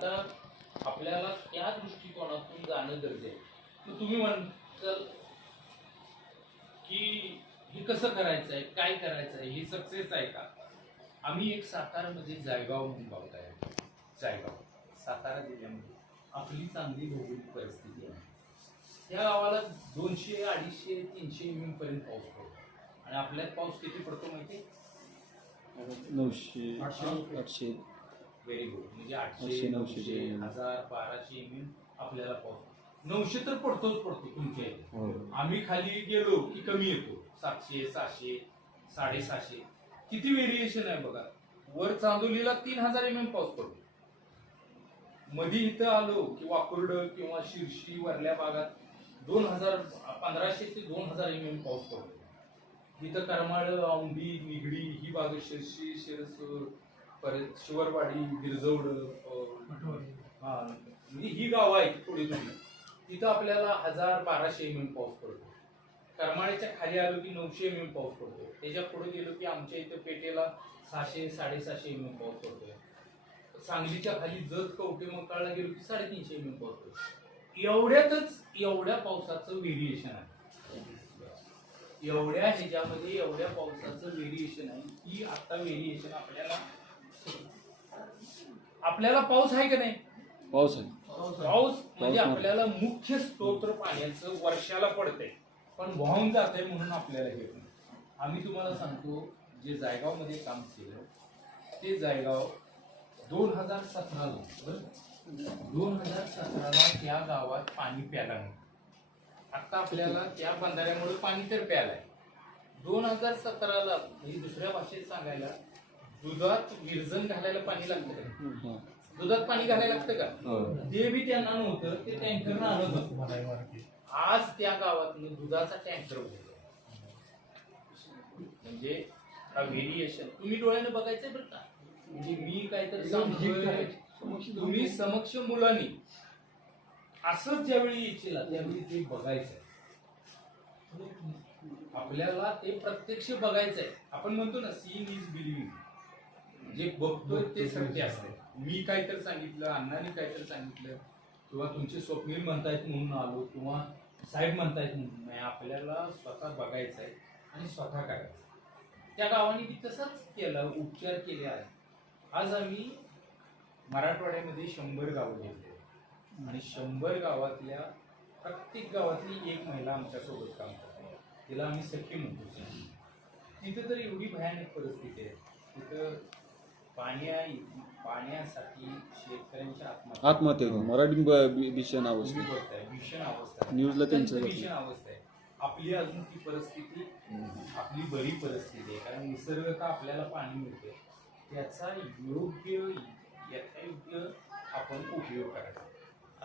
आता आपल्याला त्या दृष्टिकोनातून जाणं गरजेचं तुम्ही म्हणताल की हे कसं करायचं आहे? काय करायचं आहे? हे सक्सेस आहे का? आम्ही एक सातारामध्ये जायगाव म्हणून गाव आहे जायगाव. सातारा जिल्ह्यामध्ये. आपली चांगली भौगोलिक परिस्थिती आहे. त्या गावाला दोनशे अडीचशे तीनशे एम पर्यंत पाऊस पडतो. आणि आपल्यात पाऊस किती पडतो माहिती? नऊशे आठशे. आठशे. व्हेरी गुड म्हणजे आठशे नऊशे. हजार बाराशे एम आपल्याला पाऊस नऊशे तर पडतोच पडतो तुमच्या इथे. हो. आम्ही खाली गेलो की कमी येतो. सातशे सहाशे साडेसहाशे. किती व्हेरिएशन आहे बघा. वर चांदोलीला तीन हजार एम एम पाऊस पडतो. मधी इथं आलो की वाकुर्ड किंवा शिर्शी वरल्या भागात दोन हजार पंधराशे ते दोन हजार एम एम पाऊस पडतो. इथं करमाळ औंढी निगडी ही बाग शिर्शी शिरसूर परत शिवरवाडी गिरजवड हा म्हणजे ही गावं आहेत थोडी थोडी तिथं आपल्याला हजार बाराशे एम एम पाऊस पडतो. करमाळ्याच्या खाली आलो की नऊशे एम एम पाऊस पडतो. त्याच्या पुढे गेलो की आमच्या इथं पेटेला सहाशे साडेसहाशे एम एम पाऊस पडतोय सांगलीच्या खाली जत कवटे मकाळला गेलो की साडेतीनशे एम एम पाऊस पडतो. एवढ्यातच एवढ्या पावसाचं व्हेरिएशन आहे. एवढ्या ह्याच्यामध्ये एवढ्या पावसाचं व्हेरिएशन आहे की आता व्हेरिएशन आपल्याला आपल्याला पाऊस आहे का नाही? पाऊस आहे. पाऊस म्हणजे पाऊस आपल्याला मुख्य स्तोत्र पाण्याचं वर्षाला पडतंय. पण वाहून जात आहे म्हणून आपल्याला हे नाही. आम्ही तुम्हाला सांगतो जे जायगावमध्ये काम केलं ते जायगाव दोन हजार सतराला दोन हजार सतराला त्या गावात पाणी प्यायला नाही आता आपल्याला त्या बंधाऱ्यामुळे पाणी तर प्यायलाय दोन हजार सतराला म्हणजे दुसऱ्या भाषेत सांगायला दुधात विरजन घालायला पाणी लागतं का? हा. दुधात पाणी घालायला लागतं का? हो. ते बी त्यांना नव्हतं ते टँकरनं आणत होतं आज त्या गावातनं दुधाचा टँकर होतो म्हणजे हा व्हेरिएशन तुम्ही डोळ्याने बघायचंय बरं का? म्हणजे मी काहीतरी सांगतोय. तुम्ही समक्ष मुलांनी असंच ज्यावेळी येशील त्यावेळी ते बघायचंय. आपल्याला ते प्रत्यक्ष बघायचंय. आपण म्हणतो ना सीन इज बिलिव्हिंग जे बघतोय ते सत्य असते. मी काहीतरी सांगितलं अण्णाने काहीतरी सांगितलं किंवा तुमचे स्वप्नील म्हणतायत म्हणून आलो किंवा साहेब म्हणतायत म्हणून नाही आपल्याला स्वतः बघायचं आहे आणि स्वतः करायचं त्या गावाने मी तसंच केलं उपचार केले आहेत. आज आम्ही मराठवाड्यामध्ये शंभर गावं घेतले आणि शंभर गावातल्या प्रत्येक गावातली एक महिला आमच्यासोबत काम करते. तिला आम्ही सखी म्हणतो. तिथं तर एवढी भयानक परिस्थिती आहे. तिथं पाण्या पाण्यासाठी शेतकऱ्यांच्या आत्महत्या. आत्महत्या होतो. मराठी भीषण अवस्था. बघताय, भीषण अवस्था. आहे. न्यूजला त्यांचं अत्यंत होतं. भीषण अवस्था आहे. आपली अजून ती परिस्थिती आपली बरी परिस्थिती आहे. कारण निसर्ग का आपल्याला पाणी मिळते. त्याचा योग्य यथायोग्य आपण उपयोग करायचा.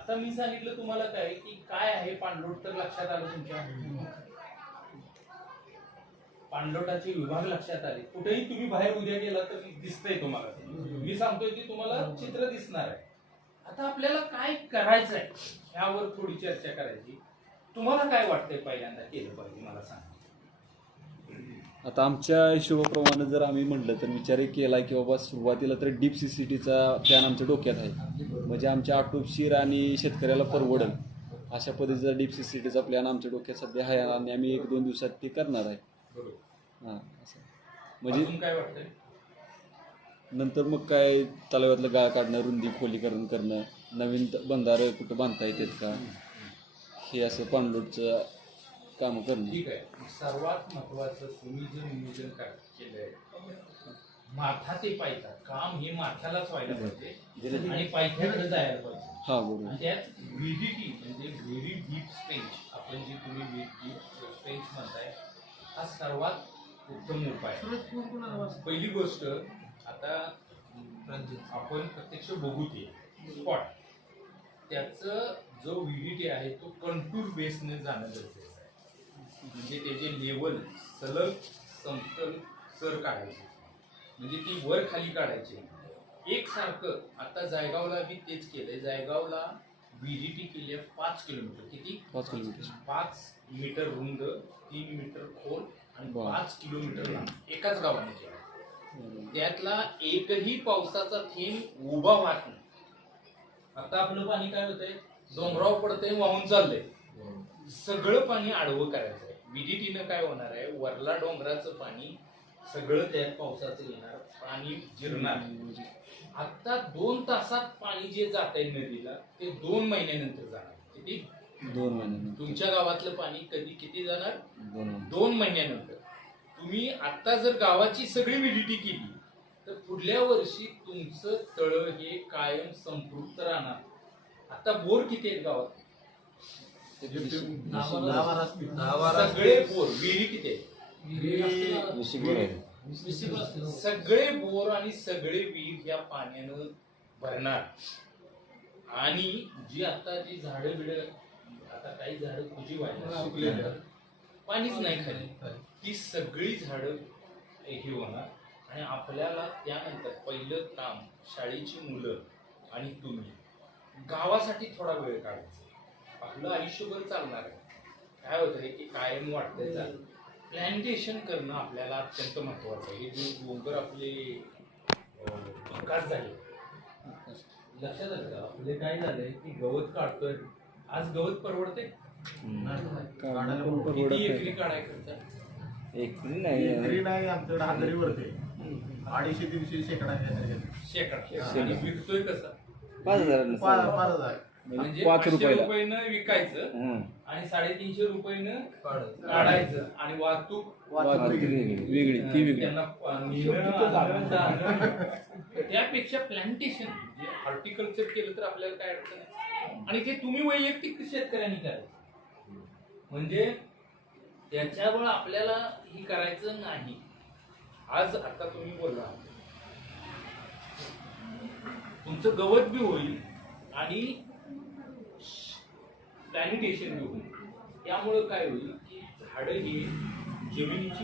आता मी सांगितलं तुम्हाला काय की काय आहे पाणलोट? तर लक्षात आलं तुमच्या. पाणलोटाचे विभाग लक्षात आले. कुठेही तुम्ही बाहेर उद्या गेला तर दिसतंय तुम्हाला. मी सांगतोय की तुम्हाला चित्र दिसणार आहे. आता आपल्याला काय करायचं आहे ह्यावर थोडी चर्चा करायची. तुम्हाला काय वाटतंय पहिल्यांदा केलं पाहिजे मला सांगा. आता आमच्या हिशोबाप्रमाणे जर आम्ही म्हटलं तर विचार केला की बाबा सुरुवातीला तर डीप सी सी टीचा प्लॅन आमच्या डोक्यात आहे. म्हणजे आमच्या आटोपशीर आणि शेतकऱ्याला परवडल. अशा पद्धतीचा डीप सी सी टीचा प्लॅन आमच्या डोक्यात सध्या आहे आणि आम्ही एक दोन दिवसात ते करणार आहे. हां असं. म्हणजे अजून काय वाटतंय? नंतर मग काय तलाव्यातलं गाळ काढणं रुंदी खोलीकरण करणं नवीन बंधारं कुठं बांधता येतात का? हे असं पाणलोटचं कामं करणं. ठीक आहे. सर्वात महत्वाचं तुम्ही जे नियोजन केलंय माथा ते पायथा. काम हे माथ्यालाच व्हायला पाहिजे. आणि पायथ्याकडे जायला पाहिजे. हा बरोबर. त्यात व्हीडीटी म्हणजे व्हेरी डीप स्पेंच. आपण जे तुम्ही डीप स्पेंच म्हणताय हा सर्वात उत्तम उपाय. पहिली गोष्ट आता आपण प्रत्यक्ष बघू ते. स्पॉट त्याचं जो व्हीडीटी आहे तो कंटूर बेसने जाणं गरजेचं आहे. म्हणजे त्याचे लेवल सलग समतल सर काढायचे. म्हणजे ती वर खाली काढायची. एक सारखं आता जायगावला मी तेच केलंय. जायगावला व्हीडीटी केली आहे पाच किलोमीटर. किती? पाच किलोमीटर. पाच मीटर रुंद तीन मीटर खोल आणि. पाच किलोमीटर लांब. एकाच गावाने केलं. त्यातला एकही पावसाचा थेंब उभा वाहत नाही. आता आपलं पाणी काय होतंय? डोंगरावर पडतंय वाहून चाललंय. सगळं पाणी आडवं करायचं आहे विजिटीनं काय होणार आहे? वरला डोंगराचं पाणी सगळं त्यात पावसाचं येणार पाणी जिरणार. आता दोन तासात पाणी जे जात आहे नदीला ते दोन महिन्यानंतर जाणार. किती? दोन महिने तुमच्या गावातलं पाणी कधी किती जाणार? दोन महिने. दोन महिन्यानंतर. तुम्ही आता जर गावाची सगळी व्हिडिटी केली तर पुढल्या वर्षी तुमचं तळ हे कायम संपृक्त राहणार. आता बोर किती आहेत गावात? सगळे बोर विहिरी किती आहेत. सगळे बोर आणि सगळे विहीर या पाण्यानं भरणार. आणि जी आता जी झाडं बिड आता काही झाडं खुजी व्हायला पाणीच नाही खाली. ती सगळी झाडं हे होणार. आणि आपल्याला त्यानंतर पहिलं काम शाळेची मुलं आणि तुम्ही. गावासाठी थोडा वेळ काढायचा. आपलं आयुष्यभर चालणार आहे. काय होतं की कायम वाटतंय चाल प्लॅन्टेशन करणं आपल्याला अत्यंत महत्वाचं आहे. हे जे डोंगर आपले अं, भकास झाले. लक्षात आलं का? आपले काय झालंय की गवत काढतोय. आज गवत परवडते? काढणं पण परवडत किती एकरी नाही. काढाय खर्च एकरी नाही. घरी नाही आमच्याकडे अडीचशे तीनशे शेकडा काहीतरी. शेकडा. आणि विकतोय कसा? पाच हजार पाच पाच हजार. म्हणजे पाच पाचशे रुपयाला. रुपयानं विकायचं हं. आणि साडेतीनशे रुपयानं काढायचं. आणि वाहतूक वाहतूक वेगळी वेगळी. ती वेगळी. त्यांना प- नेणं, आणणं, जाणं. त्यापेक्षा प्लांटेशन म्हणजे हॉर्टिकल्चर केलं तर आपल्याला काय अडचण आहे आणि ते तुम्ही वैयक्तिक शेतकऱ्यांनी करायचं. म्हणजे त्याच्यावर आपल्याला ही करायचं नाही. आज आता तुम्ही बोलला तुमचं गवत बी होईल आणि सॅनिटेशन होईल त्यामुळं काय होईल की झाडं ही जमिनीची